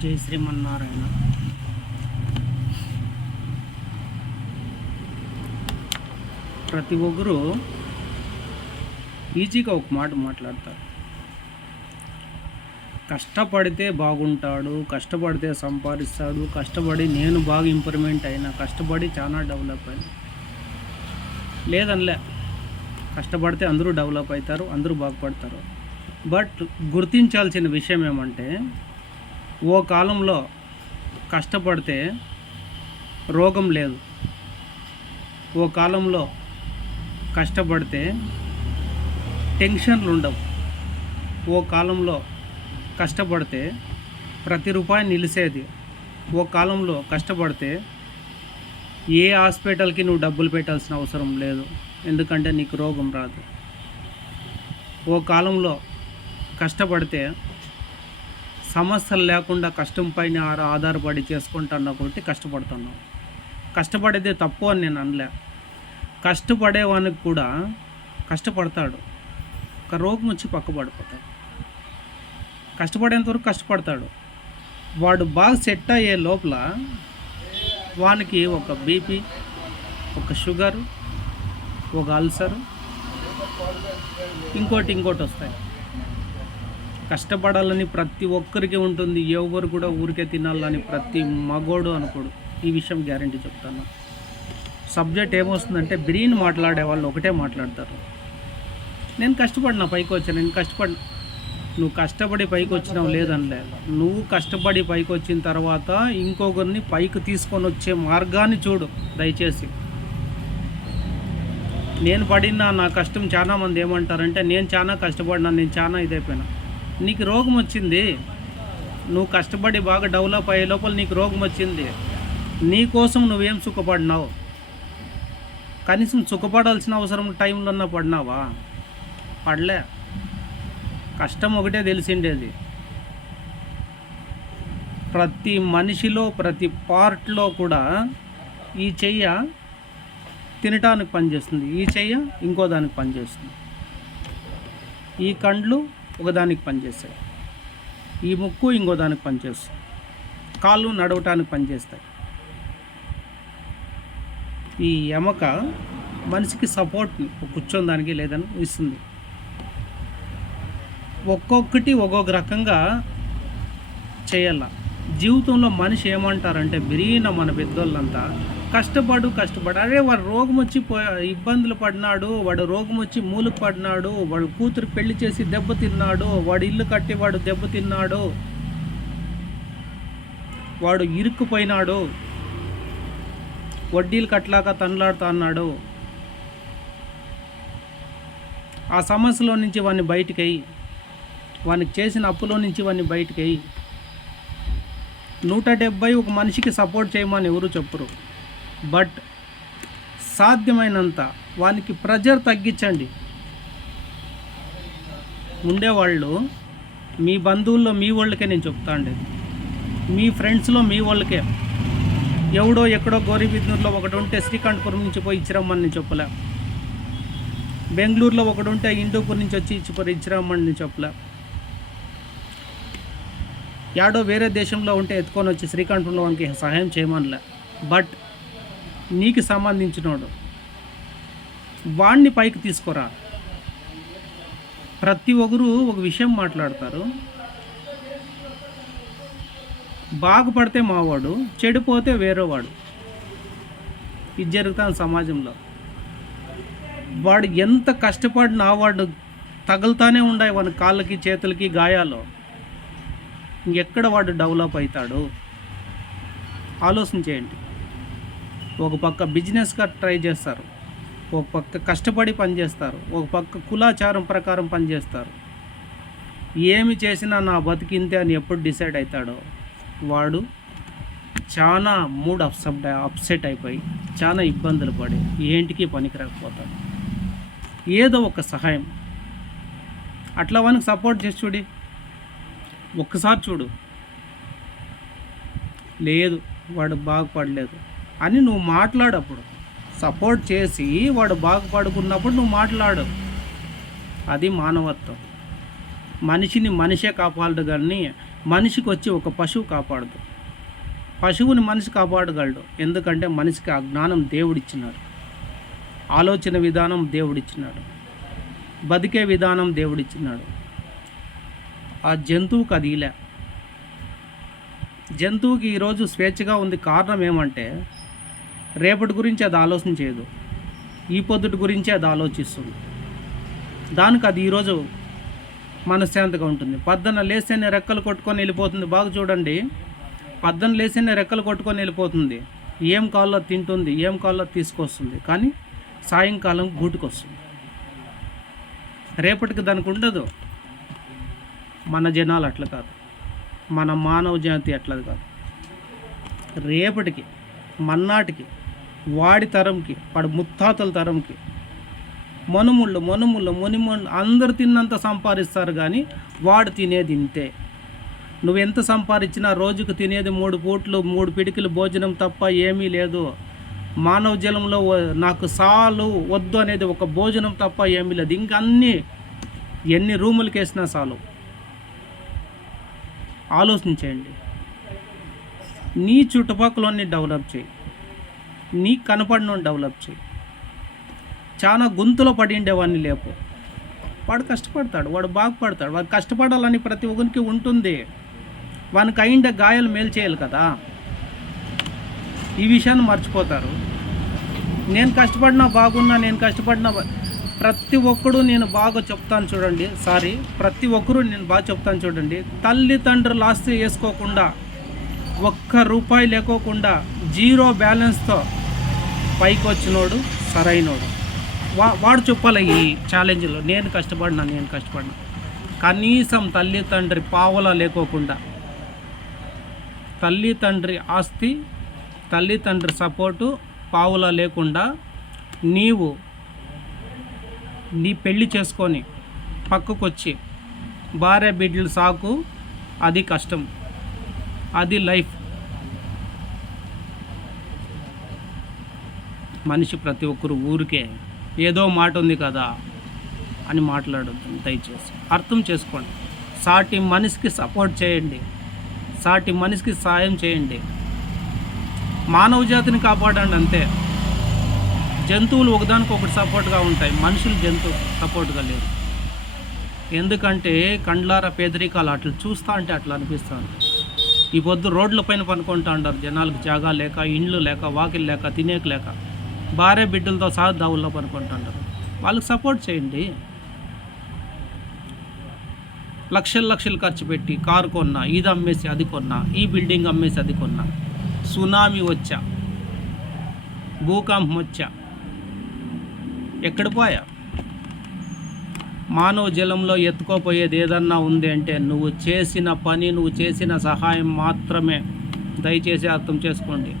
జై శ్రీమన్నారాయణ. ప్రతి ఒక్కరు ఈజీగా ఒక మాట మాట్లాడతారు. కష్టపడితే బాగుంటాడు, కష్టపడితే సంపాదిస్తాడు, కష్టపడి నేను బాగా ఇంప్రూవ్మెంట్ అయినా, కష్టపడి చాలా డెవలప్ అయినా. లేదనిలే, కష్టపడితే అందరూ డెవలప్ అవుతారు, అందరూ బాగుపడతారు. బట్ గుర్తించాల్సిన విషయం ఏమంటే, ఓ కాలంలో కష్టపడితే రోగం లేదు, ఓ కాలంలో కష్టపడితే టెన్షన్లు ఉండవు, ఓ కాలంలో కష్టపడితే ప్రతి రూపాయి నిలిచేది, ఓ కాలంలో కష్టపడితే ఏ హాస్పిటల్కి నువ్వు డబ్బులు పెట్టాల్సిన అవసరం లేదు, ఎందుకంటే నీకు రోగం రాదు. ఓ కాలంలో కష్టపడితే సమస్యలు లేకుండా కష్టం పైన ఆధారపడి చేసుకుంటున్నావు కాబట్టి కష్టపడుతున్నావు. కష్టపడేదే తప్పు అని నేను అనలే. కష్టపడేవానికి కూడా కష్టపడతాడు, ఒక రోగం వచ్చి పక్కపడిపోతాడు. కష్టపడేంతవరకు కష్టపడతాడు. వాడు బాగా సెట్ అయ్యే లోపల వానికి ఒక బీపీ, ఒక షుగరు, ఒక అల్సరు, ఇంకోటి వస్తాయి. కష్టపడాలని ప్రతి ఒక్కరికి ఉంటుంది, ఎవరు కూడా ఊరికే తినాలని ప్రతి మగోడు అనుకోడు. ఈ విషయం గ్యారంటీ చెప్తాను. సబ్జెక్ట్ ఏమొస్తుందంటే బ్రెయిన్ మాట్లాడే వాళ్ళు ఒకటే మాట్లాడతారు. నేను కష్టపడినా పైకి వచ్చాను, నేను కష్టపడినా. నువ్వు కష్టపడి పైకి వచ్చినావు లేదనిలే. నువ్వు కష్టపడి పైకి వచ్చిన తర్వాత ఇంకొకరిని పైకి తీసుకొని వచ్చే మార్గాన్ని చూడు దయచేసి. నేను పడిన నా కష్టం చాలామంది ఏమంటారంటే, నేను చాలా కష్టపడినా, నేను చాలా ఇదైపోయినా. నీకు రోగం వచ్చింది, నువ్వు కష్టపడి బాగా డెవలప్ అయ్యే లోపల నీకు రోగం వచ్చింది. నీ కోసం నువ్వేం సుఖపడినావు? కనీసం సుఖపడాల్సిన అవసరం టైంలో పడినావా? పడలే. కష్టం ఒకటే తెలిసిండేది. ప్రతి మనిషిలో ప్రతి పార్ట్లో కూడా ఈ చెయ్య తినటానికి పనిచేస్తుంది, ఈ చెయ్య ఇంకో దానికి పనిచేస్తుంది, ఈ కండ్లు ఒకదానికి పనిచేస్తాయి, ఈ ముక్కు ఇంకో దానికి పనిచేస్తుంది, కాళ్ళు నడవటానికి పనిచేస్తాయి. ఈ ఎమక మనిషికి సపోర్ట్ని కూర్చొని దానికి లేదని ఇస్తుంది. ఒక్కొక్కటి ఒక్కొక్క రకంగా చేయాల. జీవితంలో మనిషి ఏమంటారంటే, బిరీన మన పెద్దోళ్ళంతా కష్టపడు. అరే వాడు రోగం వచ్చి ఇబ్బందులు పడినాడు, వాడు రోగం వచ్చి మూలకు పడినాడు, వాడు కూతురు పెళ్లి చేసి దెబ్బతిన్నాడు, వాడు ఇల్లు కట్టి వాడు దెబ్బతిన్నాడు, వాడు ఇరుక్కుపోయినాడు, వడ్డీలు కట్టలాక తనలాడుతా అన్నాడు. ఆ సమస్యలో నుంచి వాడిని బయటికి వానికి చేసిన అప్పులో నుంచి వాడిని బయటికి 170 ఒక మనిషికి సపోర్ట్ చేయమని ఎవరు చెప్పరు. బట్ సాధ్యమైనంత వానికి ప్రెజర్ తగ్గించండి. ఉండేవాళ్ళు మీ బంధువుల్లో మీ వాళ్ళకే నేను చెప్తా అండి, మీ ఫ్రెండ్స్లో మీ వాళ్ళకే. ఎవడో ఎక్కడో గౌరీబిద్నూరులో ఒకటి ఉంటే శ్రీకాంతపురం నుంచి పోయి ఇచ్చిరమ్మని నేను చెప్పలే. బెంగళూరులో ఒకటి ఉంటే హిందూపూర్ నుంచి వచ్చి ఇచ్చిరమ్మని నేను చెప్పలే. యాడో వేరే దేశంలో ఉంటే ఎత్తుకొని వచ్చి శ్రీకాంతపురంలో వానికి సహాయం చేయమనిలే. బట్ నీకు సంబంధించినోడు వాణ్ణి పైకి తీసుకురా. ప్రతి ఒక్కరు ఒక విషయం మాట్లాడతారు, బాగుపడితే మావాడు, చెడిపోతే వేరేవాడు. ఇది జరుగుతుంది సమాజంలో. వాడు ఎంత కష్టపడినా వాడు తగులుతానే ఉన్నాయి వాడి కాళ్ళకి చేతులకి గాయాలు. ఇంకెక్కడ వాడు డెవలప్ అవుతాడు? ఆలోచన చేయండి. ఒక పక్క బిజినెస్గా ట్రై చేస్తారు, ఒక పక్క కష్టపడి పనిచేస్తారు, ఒక పక్క కులాచారం ప్రకారం పనిచేస్తారు. ఏమి చేసినా నా బతికింతే అని ఎప్పుడు డిసైడ్ అవుతాడో వాడు చాలా మూడ్ అప్సెట్ అయిపోయి చాలా ఇబ్బందులు పడి ఏంటికి పనికిరాకపోతాడు. ఏదో ఒక సహాయం అట్లా వానికి సపోర్ట్ చేసి చూడి, ఒక్కసారి చూడు. లేదు వాడు బాగుపడలేదు అని నువ్వు మాట్లాడప్పుడు, సపోర్ట్ చేసి వాడు బాగుపడుకున్నప్పుడు నువ్వు మాట్లాడు. అది మానవత్వం. మనిషిని మనిషే కాపాడు కానీ మనిషికి వచ్చి ఒక పశువు కాపాడదు. పశువుని మనిషి కాపాడగలడు, ఎందుకంటే మనిషికి ఆ జ్ఞానం దేవుడిచ్చినాడు, ఆలోచన విధానం దేవుడిచ్చినాడు, బతికే విధానం దేవుడిచ్చినాడు. ఆ జంతువుకి అది ఇలా. జంతువుకి ఈరోజు స్వేచ్ఛగా ఉంది. కారణం ఏమంటే రేపటి గురించి అది ఆలోచన చేయదు, ఈ పొద్దుటి గురించి అది ఆలోచిస్తుంది. దానికి అది ఈరోజు మనశ్శాంతిగా ఉంటుంది. పద్దన లేస్తేనే రెక్కలు కొట్టుకొని వెళ్ళిపోతుంది. బాగా చూడండి, పద్దన లేస్తేనే రెక్కలు కొట్టుకొని వెళ్ళిపోతుంది. ఏం కావాలో తింటుంది, ఏం కావాలో తీసుకొస్తుంది, కానీ సాయంకాలం గూటుకొస్తుంది. రేపటికి దానికి ఉండదు. మన జనాలు అట్లా కాదు, మన మానవ జాతి అట్లా కాదు. రేపటికి, మన్నాటికి, వాడి తరంకి, వాడి ముత్తాతల తరంకి మనుముళ్ళు అందరు తిన్నంత సంపాదిస్తారు, కానీ వాడు తినేది ఇంతే. నువ్వెంత సంపాదించినా రోజుకు తినేది 3 పూట్లు 3 పిడికిలు భోజనం తప్ప ఏమీ లేదు. మానవ జలంలో నాకు సాలు వద్దు అనేది ఒక భోజనం తప్ప ఏమీ లేదు. ఇంకా అన్నీ ఎన్ని రూములకి వేసినా చాలు. ఆలోచించేయండి. నీ చుట్టుపక్కలన్నీ డెవలప్ చేయి, నీ కనపడిన డెవలప్ చేయి. చాలా గొంతులో పడి ఉండేవాడిని లేపు. వాడు కష్టపడతాడు, వాడు బాగుపడతాడు. వాడు కష్టపడాలని ప్రతి ఒక్కరికి ఉంటుంది. వానికి అయిండే గాయాలు మేలు చేయాలి కదా. ఈ విషయాన్ని మర్చిపోతారు. నేను కష్టపడినా బాగున్నా, నేను కష్టపడినా ప్రతి ఒక్కడు నేను బాగా చెప్తాను చూడండి. ప్రతి ఒక్కరూ నేను బాగా చెప్తాను చూడండి. తల్లిదండ్రులు ఆస్తి వేసుకోకుండా, ₹1 లేకోకుండా, 0 బ్యాలెన్స్తో పైకి వచ్చినోడు సరైనోడు. వాడు చెప్పాలి ఈ ఛాలెంజ్లో, నేను కష్టపడినా. కనీసం తల్లి తండ్రి పావలా లేకోకుండా, తల్లి తండ్రి ఆస్తి, తల్లి తండ్రి సపోర్టు పావులా లేకుండా నీవు నీ పెళ్ళి చేసుకొని పక్కకు వచ్చి భార్య బిడ్డలు సాకు, అది కష్టం, అది లైఫ్. మనిషి ప్రతి ఒక్కరు ఊరికే ఏదో మాట ఉంది కదా అని మాట్లాడొద్దు. దయచేసి అర్థం చేసుకోండి. సాటి మనిషికి సపోర్ట్ చేయండి, సాటి మనిషికి సాయం చేయండి. మానవ జాతిని కాపాడండి అంతే. జంతువులు ఒకదానికొకటి సపోర్ట్గా ఉంటాయి, మనుషులు జంతువు సపోర్ట్గా లేరు. ఎందుకంటే కండ్లారా పేదరికాలు అట్లా చూస్తూ అంటే అట్లా అనిపిస్తుంది. ఈ పొద్దు రోడ్ల పైన పనుకుంటూ ఉంటారు జనాలకు, జాగా లేక, ఇండ్లు లేక, వాకిలు లేక, తినేక లేక, భార్య బిడ్డలతో సహా దావుల్లో పనుకుంటుంటారు. వాళ్ళకి సపోర్ట్ చేయండి. లక్షలు ఖర్చు పెట్టి కారు కొన్నా, ఇది అమ్మేసి అది కొన్నా, ఈ బిల్డింగ్ అమ్మేసి అది కొన్నా, సునామీ వచ్చా, భూకంపం వచ్చా, ఎక్కడ పోయా? మానవ జలంలో ఎత్తుకోపోయేది ఏదన్నా ఉంది అంటే నువ్వు చేసిన పని, నువ్వు చేసిన సహాయం మాత్రమే. దయచేసి అర్థం చేసుకోండి.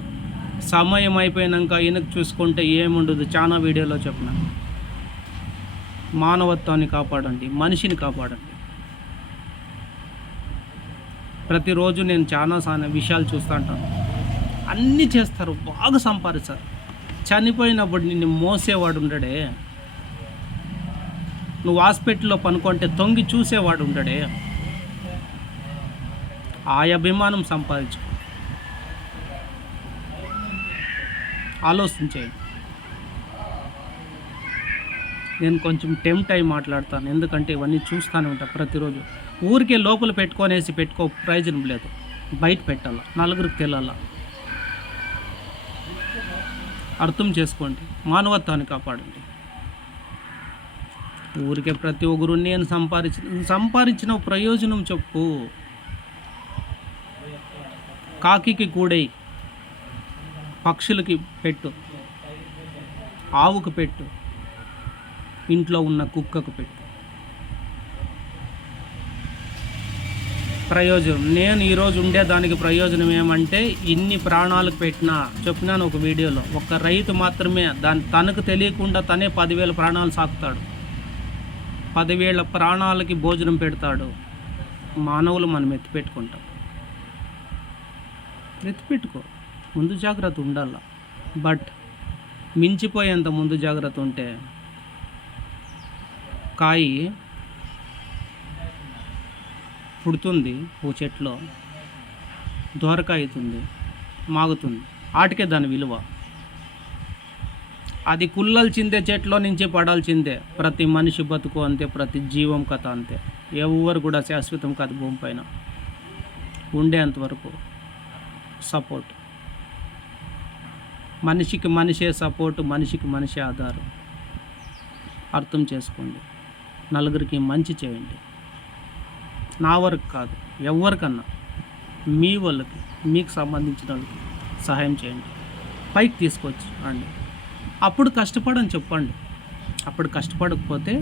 సమయం అయిపోయినాక వెనక్కి చూసుకుంటే ఏముండదు. చాలా వీడియోలో చెప్పిన మానవత్వాన్ని కాపాడండి, మనిషిని కాపాడండి. ప్రతిరోజు నేను చాలా విషయాలు చూస్తూ ఉంటాను. అన్నీ చేస్తారు, బాగా సంపాదిస్తారు. చనిపోయినప్పుడు నిన్ను మోసేవాడు ఉండడే, నువ్వు హాస్పిటల్లో పనుకుంటే తొంగి చూసేవాడు ఉండడే. ఆ అభిమానం సంపాదించు. ఆలోచించేయండి. నేను కొంచెం టెంప్ట్ అయి మాట్లాడతాను, ఎందుకంటే ఇవన్నీ చూస్తూనే ఉంటాను ప్రతిరోజు. ఊరికే లోపల పెట్టుకో ప్రయోజనం లేదు. బయట పెట్టాల, నలుగురికి తెలాల. అర్థం చేసుకోండి, మానవత్వాన్ని కాపాడండి. ఊరికే ప్రతి ఒక్కరు నేను సంపాదించిన ప్రయోజనం చెప్పు. కాకికి కూడై, పక్షులకి పెట్టు, ఆవుకు పెట్టు, ఇంట్లో ఉన్న కుక్కకు పెట్టు. ప్రయోజనం నేను ఈరోజు ఉండేదానికి ప్రయోజనం ఏమంటే, ఇన్ని ప్రాణాలకు పెట్టినా చెప్పినాను ఒక వీడియోలో. ఒక రైతు మాత్రమే తనకు తెలియకుండా తనే 10,000 ప్రాణాలు సాకుతాడు, 10,000 ప్రాణాలకి భోజనం పెడతాడు. మానవులు మనం ఎత్తిపెట్టుకుంటాం. ఎత్తిపెట్టుకో, ముందు జాగ్రత్త ఉండాల. బట్ మించిపోయేంత ముందు జాగ్రత్త ఉంటే కాయి పుడుతుంది ఓ చెట్లో, దోరక అవుతుంది, మాగుతుంది, ఆటికే దాని విలువ. అది కుళ్ళాల్సిందే, చెట్లో నుంచి పడాల్సిందే. ప్రతి మనిషి బతుకు అంతే, ప్రతి జీవం కథ అంతే. ఎవరు కూడా శాశ్వతం కాదు భూమి పైన. ఉండేంతవరకు సపోర్ట్, మనిషికి మనిషే సపోర్ట్, మనిషికి మనిషే ఆధారం. అర్థం చేసుకోండి, నలుగురికి మంచి చేయండి. నా వరకు కాదు, ఎవరికన్నా మీ వాళ్ళకి, మీకు సంబంధించిన వాళ్ళకి సహాయం చేయండి, పైకి తీసుకొచ్చి అండి. అప్పుడు కష్టపడని చెప్పండి. అప్పుడు కష్టపడకపోతే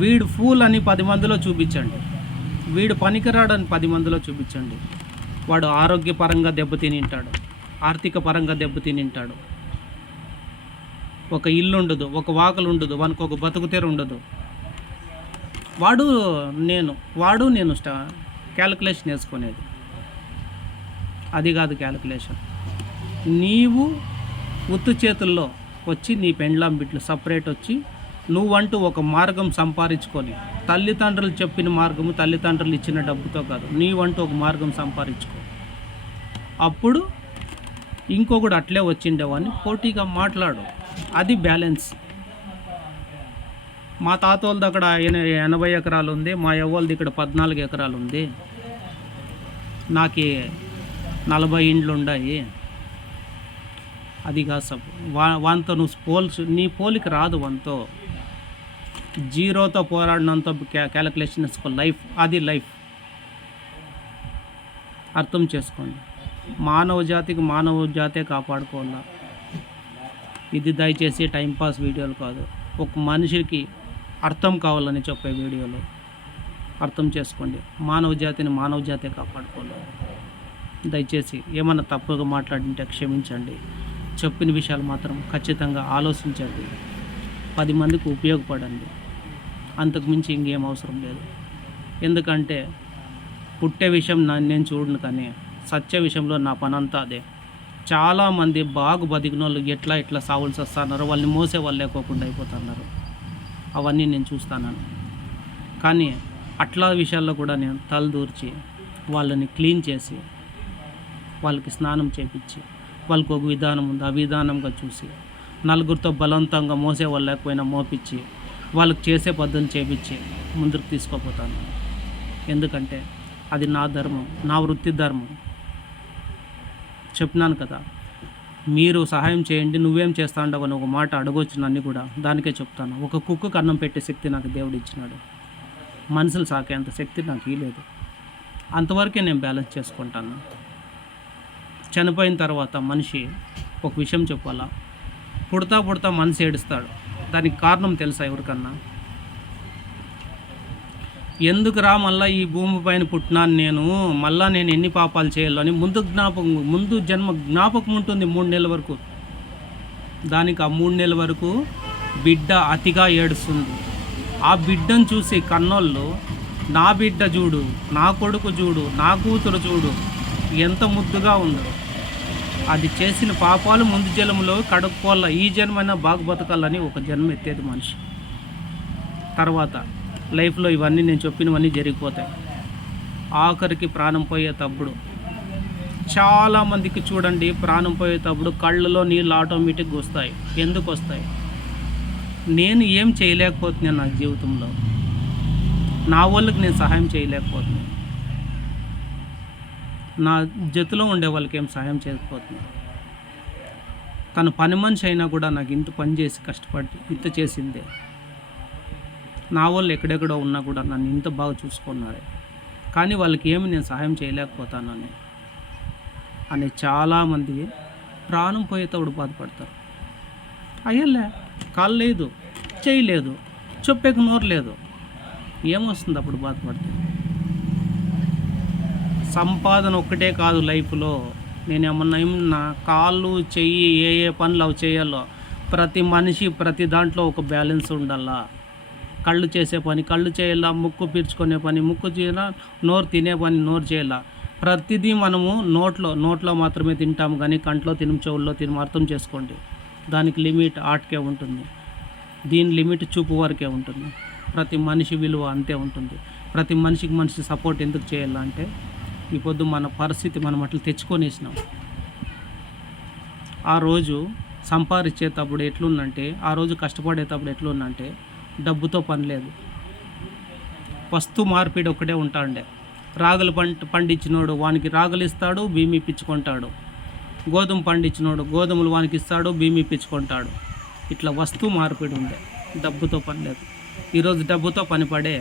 వీడు ఫూల్ అని 10 మందిలో చూపించండి, వీడు పనికిరాడని 10 మందిలో చూపించండి. వాడు ఆరోగ్యపరంగా దెబ్బతినింటాడు, ఆర్థిక పరంగా దెబ్బతినింటాడు. ఒక ఇల్లు ఉండదు, ఒక వాకలు ఉండదు, వానికి ఒక బతుకుతెర ఉండదు. వాడు నేను క్యాలిక్యులేషన్ వేసుకునేది అది కాదు. క్యాలిక్యులేషన్ నీవు ఉత్తు చేతుల్లో వచ్చి నీ పెండ్లాం బిడ్డలు సపరేట్ వచ్చి నువ్వంటూ ఒక మార్గం సంపాదించుకొని, తల్లిదండ్రులు చెప్పిన మార్గము, తల్లిదండ్రులు ఇచ్చిన డబ్బుతో కాదు, నీవంటూ ఒక మార్గం సంపాదించుకో. అప్పుడు ఇంకొకడు అట్లే వచ్చిండేవాడిని పోటీగా మాట్లాడు. అది బ్యాలెన్స్. మా తాత వాళ్ళది అక్కడ 80 ఎకరాలు ఉంది, మా యవ్వలది ఇక్కడ 14 ఎకరాలు ఉంది, నాకు 40 ఇండ్లు ఉన్నాయి. అది కాదు సబ్. వానితో నువ్వు నీ పోలిక రాదు. వానితో జీరోతో పోరాడినంత క్యాలిక్యులేషన్ వేసుకో. లైఫ్ అది లైఫ్. అర్థం చేసుకోండి. మానవ జాతే కాపాడుకోవాలా. ఇది దయచేసి టైంపాస్ వీడియోలు కాదు, ఒక మనిషికి అర్థం కావాలని చెప్పే వీడియోలు. అర్థం చేసుకోండి. మానవ జాతే కాపాడుకోవాలి. దయచేసి ఏమన్నా తప్పుగా మాట్లాడింటే క్షమించండి. చెప్పిన విషయాలు మాత్రం ఖచ్చితంగా ఆలోచించండి. 10 మందికి ఉపయోగపడండి. అంతకుమించి ఇంకేం అవసరం లేదు. ఎందుకంటే పుట్టే విషయం నేను చూడను, కానీ సత్య విషయంలో నా పనంతా అదే. చాలామంది బాగు బతికిన వాళ్ళు ఎట్లా సావుల్సి వస్తున్నారు, వాళ్ళని మోసే వాళ్ళు లేకోకుండా అయిపోతున్నారు. అవన్నీ నేను చూస్తాను. కానీ అట్లా విషయాల్లో కూడా నేను తలదూర్చి వాళ్ళని క్లీన్ చేసి, వాళ్ళకి స్నానం చేపించి, వాళ్ళకి ఒక విధానం ఉంది, ఆ విధానంగా చూసి, నలుగురితో బలవంతంగా మోసే వాళ్ళు లేకపోయినా మోపించి, వాళ్ళకి చేసే పద్ధతులు చేపించి ముందుకు తీసుకుపోతాను. ఎందుకంటే అది నా ధర్మం, నా వృత్తి ధర్మం. చెప్పినాను కదా, మీరు సహాయం చేయండి, నువ్వేం చేస్తా ఉండవు అని ఒక మాట అడగొచ్చు నన్ను కూడా. దానికే చెప్తాను, ఒక కుక్కకు అన్నం పెట్టే శక్తి నాకు దేవుడు ఇచ్చినాడు. మనుషులు సాకేంత శక్తి నాకు ఇవ్వలేదు. అంతవరకే నేను బ్యాలెన్స్ చేసుకుంటాను. చనిపోయిన తర్వాత మనిషి ఒక విషయం చెప్పాలా, పుడతా మనిషి ఏడుస్తాడు. దానికి కారణం తెలుసా ఎవరికన్నా? ఎందుకురా మళ్ళీ ఈ భూమి పైన పుట్టినాను నేను, మళ్ళీ నేను ఎన్ని పాపాలు చేయాలో అని ముందు జన్మ జ్ఞాపకం ఉంటుంది 3 నెలల వరకు. దానికి ఆ 3 నెలల వరకు బిడ్డ అతిగా ఏడుస్తుంది. ఆ బిడ్డను చూసి కన్నోళ్ళు, నా బిడ్డ చూడు, నా కొడుకు చూడు, నా కూతురు చూడు ఎంత ముద్దుగా ఉందో. అది చేసిన పాపాలు ముందు జన్మలో కడుక్కోవాల, ఈ జన్మైనా బాగా బతకాలని ఒక జన్మ ఎత్తేది మనిషి. తర్వాత లైఫ్లో ఇవన్నీ నేను చెప్పినవన్నీ జరిగిపోతాయి. ఆఖరికి ప్రాణం పోయేటప్పుడు చాలామందికి చూడండి, ప్రాణం పోయేటప్పుడు కళ్ళలో నీళ్ళు ఆటోమేటిక్గా వస్తాయి. ఎందుకు వస్తాయి? నేను ఏం చేయలేకపోతున్నాను నా జీవితంలో, నా వాళ్ళకి నేను సహాయం చేయలేకపోతున్నాను, నా జతలో ఉండే వాళ్ళకి ఏం సహాయం చేయకపోతున్నాను. తను పని మనిషి అయినా కూడా నాకు ఇంత పని చేసి కష్టపడి ఇంత చేసిందే. నా వాళ్ళు ఎక్కడెక్కడో ఉన్నా కూడా నన్ను ఇంత బాగా చూసుకున్నారే, కానీ వాళ్ళకి ఏమి నేను సహాయం చేయలేకపోతానని అని చాలామంది ప్రాణం పోయేటప్పుడు బాధపడతారు. అయ్యలే, కాలు లేదు, చేయలేదు, చెప్పేకు నోరు లేదు, ఏమొస్తుంది అప్పుడు బాధపడితే? సంపాదన ఒక్కటే కాదు లైఫ్లో. నేను ఏమన్నా కాళ్ళు చెయ్యి ఏ పనులు అవి చేయాలో, ప్రతి మనిషి ప్రతి దాంట్లో ఒక బ్యాలెన్స్ ఉండాలా. కళ్ళు చేసే పని కళ్ళు చేయాలా, ముక్కు పీల్చుకునే పని ముక్కు చేయాలా, నోరు తినే పని నోరు చేయాలా. ప్రతిదీ మనము నోట్లో మాత్రమే తింటాము, కానీ కంట్లో తినం, చెవుల్లో తినం. అర్థం చేసుకోండి. దానికి లిమిట్ ఆటకే ఉంటుంది, దీని లిమిట్ చూపు వరకే ఉంటుంది. ప్రతి మనిషి విలువ అంతే ఉంటుంది. ప్రతి మనిషికి మనిషి సపోర్ట్ ఎందుకు చేయాలంటే ఈ పొద్దు మన పరిస్థితి మనం అట్లా తెచ్చుకొనేసినాం. ఆ రోజు సంపాదించేటప్పుడు ఎట్లుందంటే, ఆ రోజు కష్టపడేటప్పుడు ఎట్లుందంటే డబ్బుతో పని లేదు, వస్తు మార్పిడి ఒక్కటే ఉంటాండే. రాగులు పండించినోడు వానికి రాగులు ఇస్తాడు, బియ్యం ఇప్పించుకుంటాడు. గోధుమ పండించినోడు గోధుమలు వానికి ఇస్తాడు, బియ్యం ఇప్పించుకుంటాడు. ఇట్లా వస్తు మార్పిడి ఉండే, డబ్బుతో పని లేదు. ఈరోజు డబ్బుతో పని పడే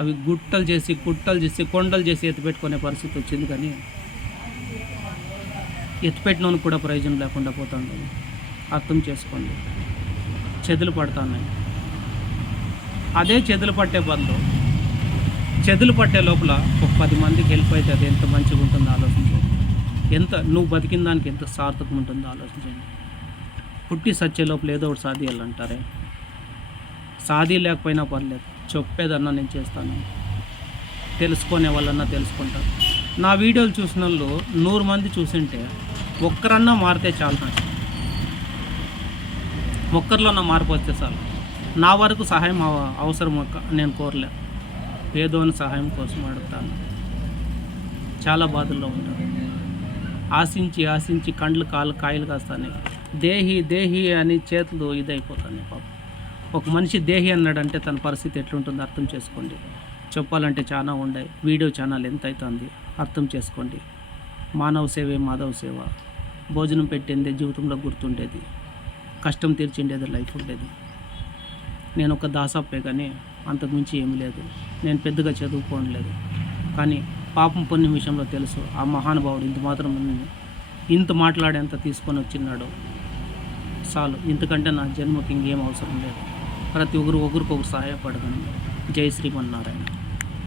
అవి గుట్టలు చేసి కొండలు చేసి ఎత్తిపెట్టుకునే పరిస్థితి వచ్చింది. కానీ ఎత్తిపెట్టినోనికి కూడా ప్రయోజనం లేకుండా పోతుంది. అర్థం చేసుకోండి. చెదులు పడుతున్నాయి. అదే చెదులు పట్టే బదులు చెదులు పట్టే లోపల ఒక 10 మందికి హెల్ప్ అయితే అది ఎంత మంచిగా ఉంటుందో ఆలోచించండి. ఎంత నువ్వు బతికిన దానికి ఎంత సార్థకం ఉంటుందో ఆలోచించండి. పుట్టి సచ్చే లోపల ఏదో ఒకటి సాధియాలంటారే, సాధి లేకపోయినా పర్లేదు, చెప్పేదన్నా నేను చేస్తాను, తెలుసుకునే వాళ్ళన్నా తెలుసుకుంటారు. నా వీడియోలు చూసిన వాళ్ళు 100 మంది చూసింటే ఒక్కరన్నా మారితే చాలు. నాకు ఒక్కరిలోన్నా మార్పు వస్తే చాలు. నా వరకు సహాయం అవసరం నేను కోరలే, పేదోని సహాయం కోసం అడుగుతాను. చాలా బాధల్లో ఉంటారు. ఆశించి కండ్లు కాయలు కాస్తాయి. దేహి అని చేతులు ఇదైపోతాయి. పాపం ఒక మనిషి దేహి అన్నాడంటే తన పరిస్థితి ఎట్లుంటుందో అర్థం చేసుకోండి. చెప్పాలంటే చాలా ఉండే, వీడియో ఛానల్ ఎంత అవుతుంది అర్థం చేసుకోండి. మానవ సేవే మాధవ సేవ. భోజనం పెట్టిందే జీవితంలో గుర్తుండేది, కష్టం తీర్చిండేది లైఫ్ ఉండేది. నేను ఒక దాసాపే కానీ అంతకుమించి ఏమీ లేదు. నేను పెద్దగా చదువుకోలేదు, కానీ పాపం పుణ్యం విషయంలో తెలుసు. ఆ మహానుభావుడు ఇంత మాట్లాడేంత తీసుకొని వచ్చినాడు చాలు. ఇంతకంటే నా జన్మకి ఇంకేం అవసరం లేదు. ప్రతి ఒకరికొకరు సహాయపడగలను. జై శ్రీమన్నారాయణ.